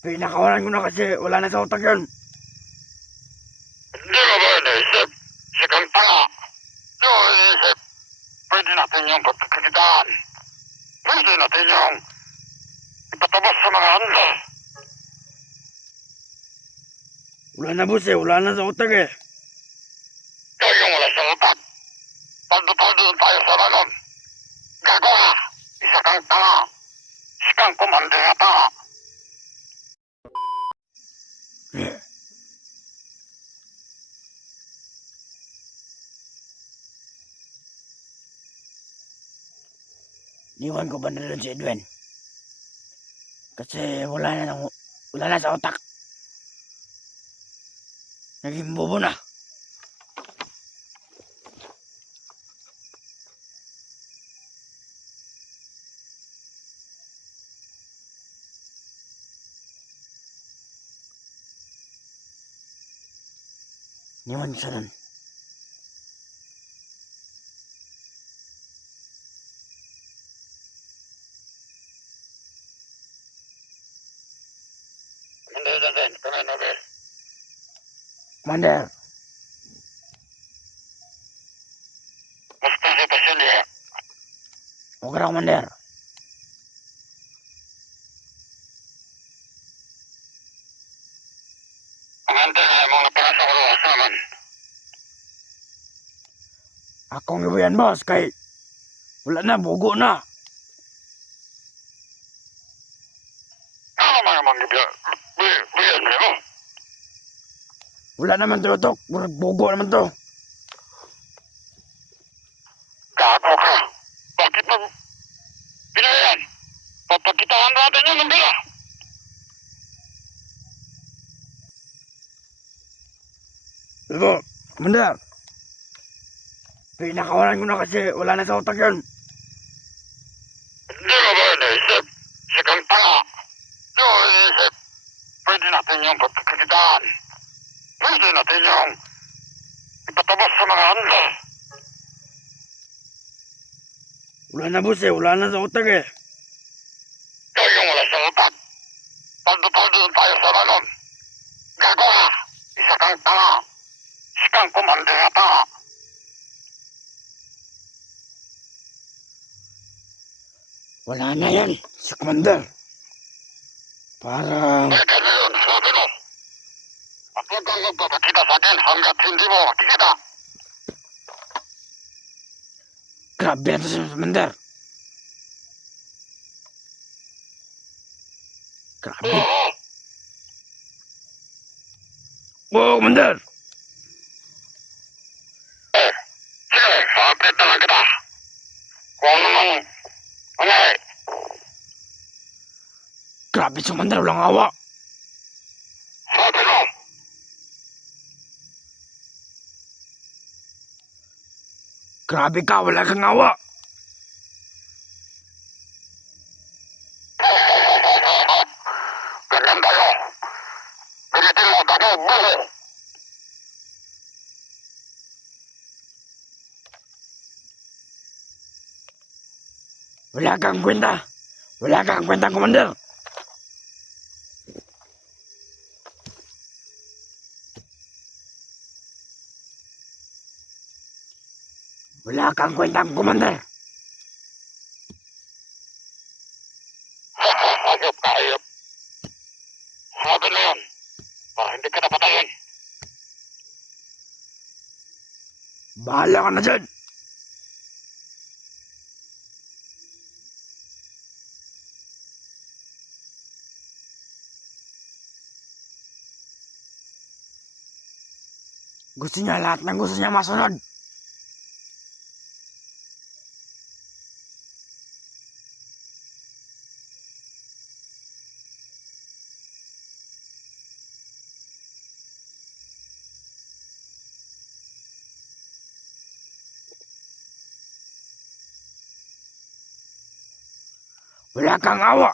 Pinakawalan ko na kasi wala na sa utak yun. Hindi mo ba naisip? Sikang tanga. Di mo naisip? Pwede natin yung pagkakakitaan. Pwede natin yung ipatabas sa mga handa. Wala na boss wala na sa utak eh. Kayong wala sa utak. Paldo-paldo tayo sa manon. Gago ka. Isa kang tanga. Sikang kumande nga tanga. Iwan ko ba na doon si Edwin? Kasi wala na sa utak. Naging bobo na. Iwan ko siya doon. Hindi natin. Kami natin. Commander, Gusto si Basilia. huwag ka na Commander. Ang handa nga mong napasa ko luwas naman. Akong iba yan boss kay wala na, bugo na. Ano mga mga biyan mo? Wala naman tutok, bugo naman to. Gago ka. Bakit mo pinayan? Papagkitaan natin yung nandila. Ito, Commander. Pinakawalan ko na kasi wala na sa utak yun. Hindi mo ba naisip? Sikang tanga. Di mo naisip? Pwede natin yung pagkakakitaan. Pwede natin yung ipatabas sa mga handa. Wala na boss wala na sa utak eh. Kayong wala sa utak. Paldo-paldo tayo sa manon. Gago ka. Isa kang tanga. Sikang kumande nga tanga. Wala na yan, si Commander. Parang... Pwede na yun, sabi mo. At huwag kang magpapakita sa akin hanggat hindi mo makikita. Grabe na to si Commander. Grabe. Oo. Wow, Commander. Sige, sa-update na lang kita. Kung ano nang nangyari. Grabe si Commander, walang awa. Sabi mo. Grabe ka, wala kang awa. Ganyan tayo. Pilitin mo tayo, buho. Wala kang kwenta. Wala kang kwenta, Commander. Wala kang kwenta, Commander. Hayop ka, hayop. Sabi na yun. Para hindi ka napatayin. Bahala ka na dyan. Gusto niya lahat ng gusto niya masunod. Wala kang awa.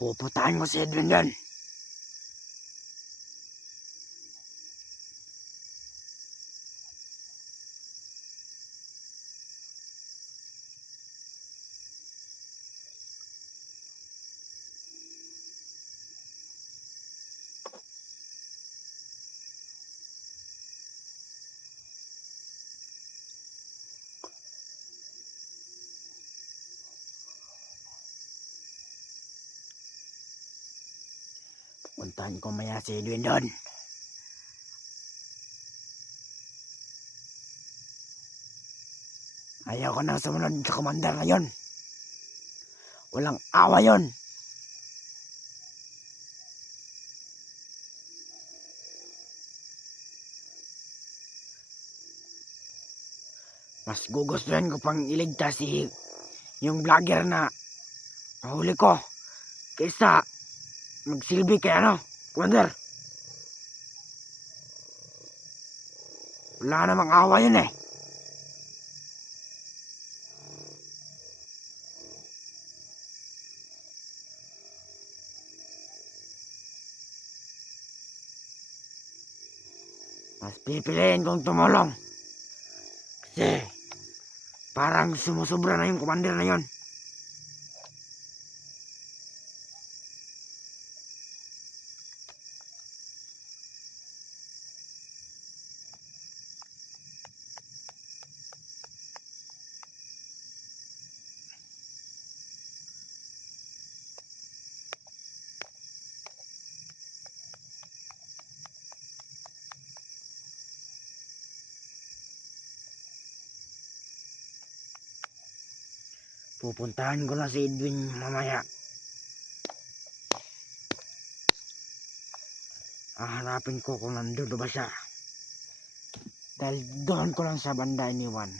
Pupuntahan ko si Edwin yan. Puntahan ko maya si Edwin doon. Ayaw ko na sumunod sa commander na yun. Walang awa yun. Mas gugustuhan ko pang iligtas yung vlogger na nahuli ko kaysa magsilbi kay commander. Wala namang awa yun eh. Mas pipiliin kong tumulong. Kasi parang sumusobra na yung commander na yon. Pupuntahan ko na si Edwin mamaya. Hahanapin ko kung nandun ba siya. Dahil doon ko lang sa banda iniwan.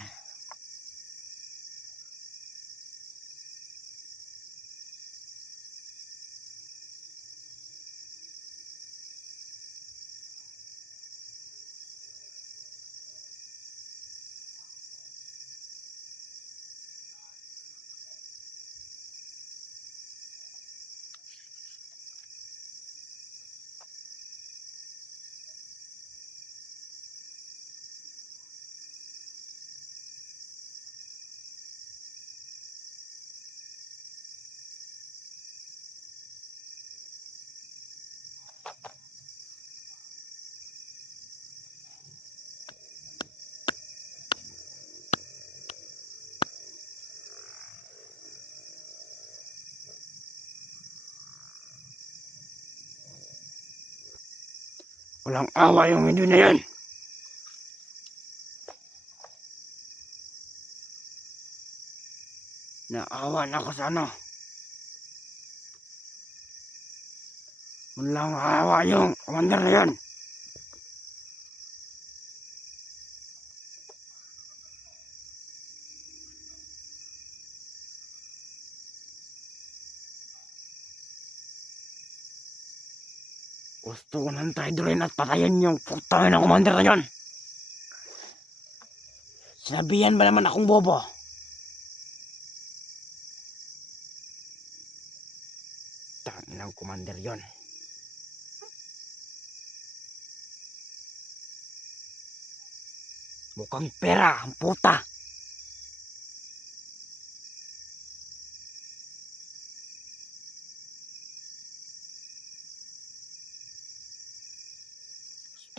Walang awa yung Edwin na yan. Naawa na ako sa walang awa yung commander na yan. Gusto ko nang traidorin at patayin yung putangin ng commander na yan. Sinabihan ba naman akong bobo? Tangin ng commander yon. Mukhang pera ang puta.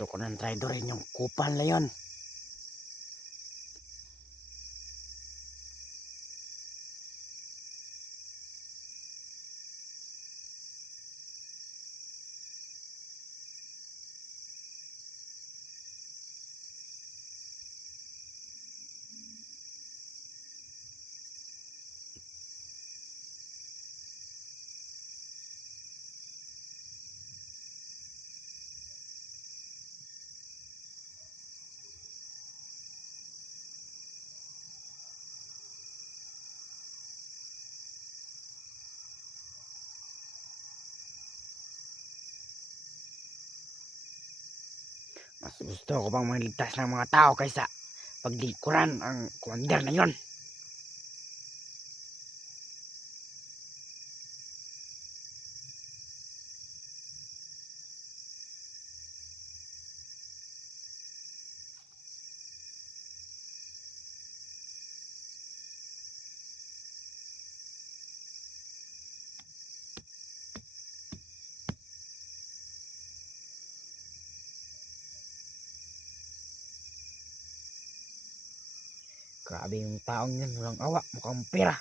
Gusto ko nang traidorin yung kupal na yon. Mas gusto ko pang maligtas ng mga tao kaysa paglikuran ang commander na yon. Grabe yung taong yun, walang awa, mukhang pera.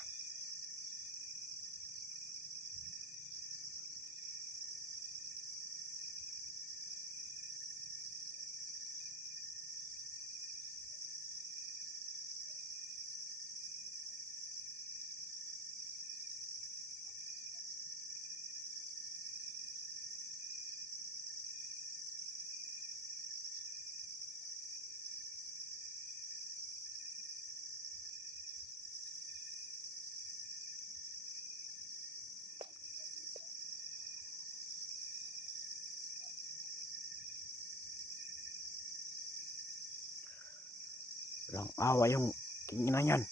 Walang awa yung kinginan yan.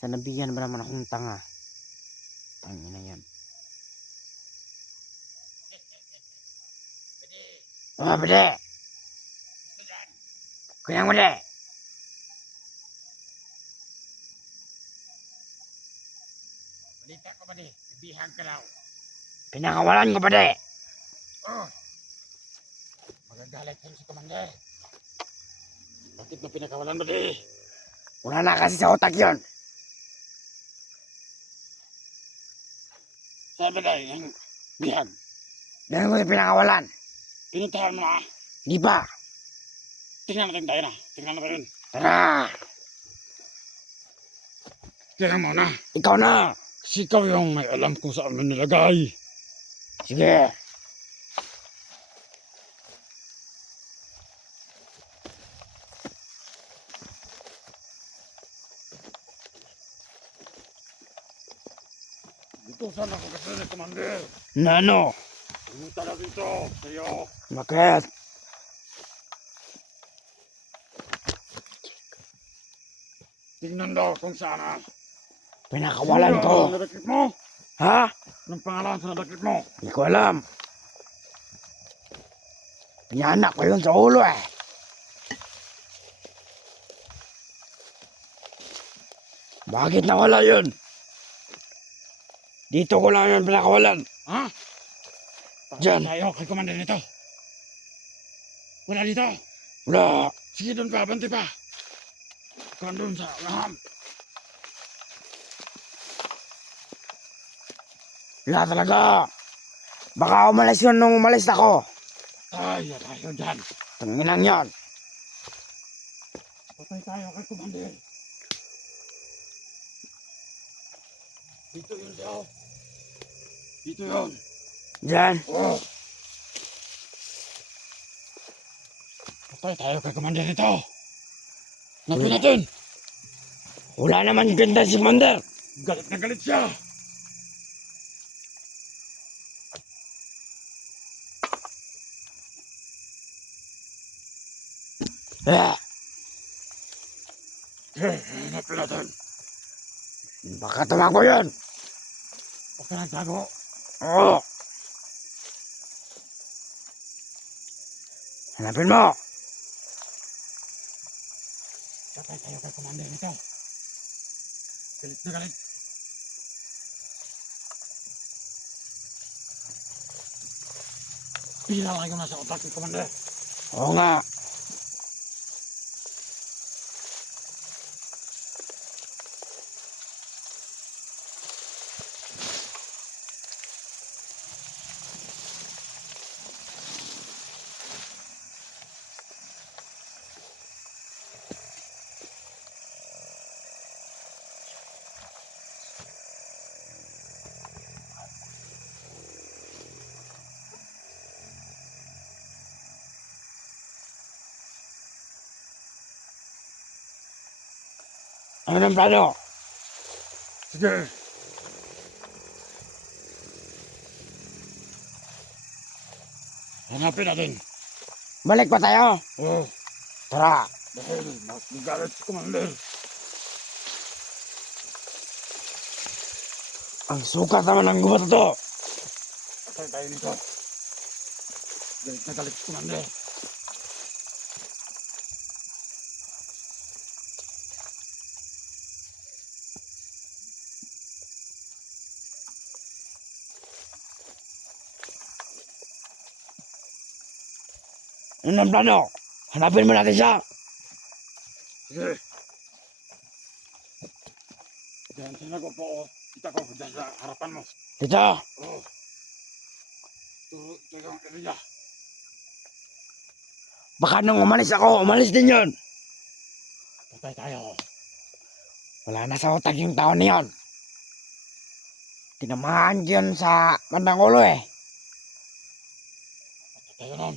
Sanabihan ba naman akong tanga? Tangina yan. Oh, bede! Kaya mo, bede! Balita ko ba di? Bihag ka daw. Pinakawalan ko, bede! Oh. Magagalit yan si Commander. Bakit mo pinakawalan ba di? Wala na kasi sa utak yun. Sabi na yung bihag. Dahil ko sa pinakawalan. Pinuntahan mo na. Di ba? Tingnan natin tayo na. Tingnan natin. Tara! Tingnan mo na. Ikaw na! Kasi ikaw yung may alam kung saan mo nilagay. Sige! Dito sana ako kasi ni Commander. Nano? Pumunta na dito. Sa'yo. Bakit? Tingnan daw kung saan. Pinakawalan ko. Ang nadakip mo? Ha? Anong pangalan sa nadakip mo? Hindi ko alam. Pinanak ko yun sa ulo eh. Bakit nawala yun? Dito ko lang yun pinakawalan. Ha? Diyan. Tayo kay Commander nito. Wala dito. Wala. Sige doon pa, banti pa. Ikaw doon sa unahan. Wala talaga. Baka umalis yun nung umalis ako. Tayo dyan. Tanginan yan. Patay tayo kay Commander. Dito yun daw. Dito yun. Diyan. Oh. Patay tayo kay Commander nito. Napin natin. Wala naman ganda si Commander. Galit na galit siya. Eh, Napin natin. baka tumago yun. Huwag ka nang tago. Oo. Hanapin mo. Patay tayo kay Commander nito. Galit na galit. Pila lang yung nasa utak ni Commander. Oo nga. Ano ng plano? Sige. Hanapin natin. Balik pa tayo. Oh, Tara. dahil magalit si Commander. Ang sukat naman ng gubat ito. Patay tayo nito. Galit na galit si Commander. Ano ang plano? Hanapin mo natin siya. Sige. Diyan sinago po ako. Kita ko diyan sa harapan mo. Dito. Oo. Ito yung area. Baka nung umalis ako, umalis din yun. Patay tayo. Wala na sa utak yung tao na yun. Tinamaan yun sa bandang ulo eh. Patay tayo nun.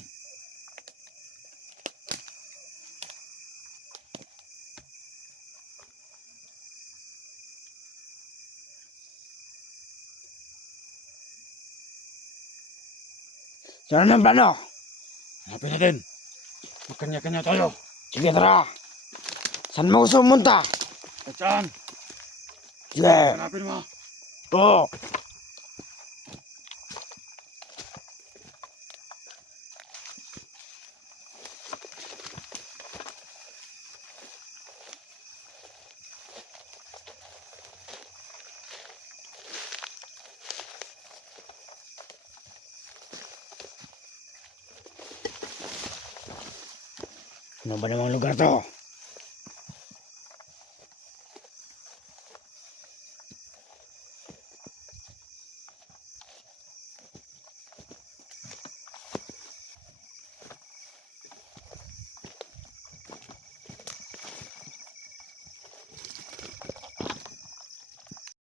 So ano ang plano? Hanapin natin. Magkanya-kanya tayo. Sige tara. Saan mo gusto pumunta? At saan? Sige. Hanapin mo. Oo. Ano ba namang lugar to?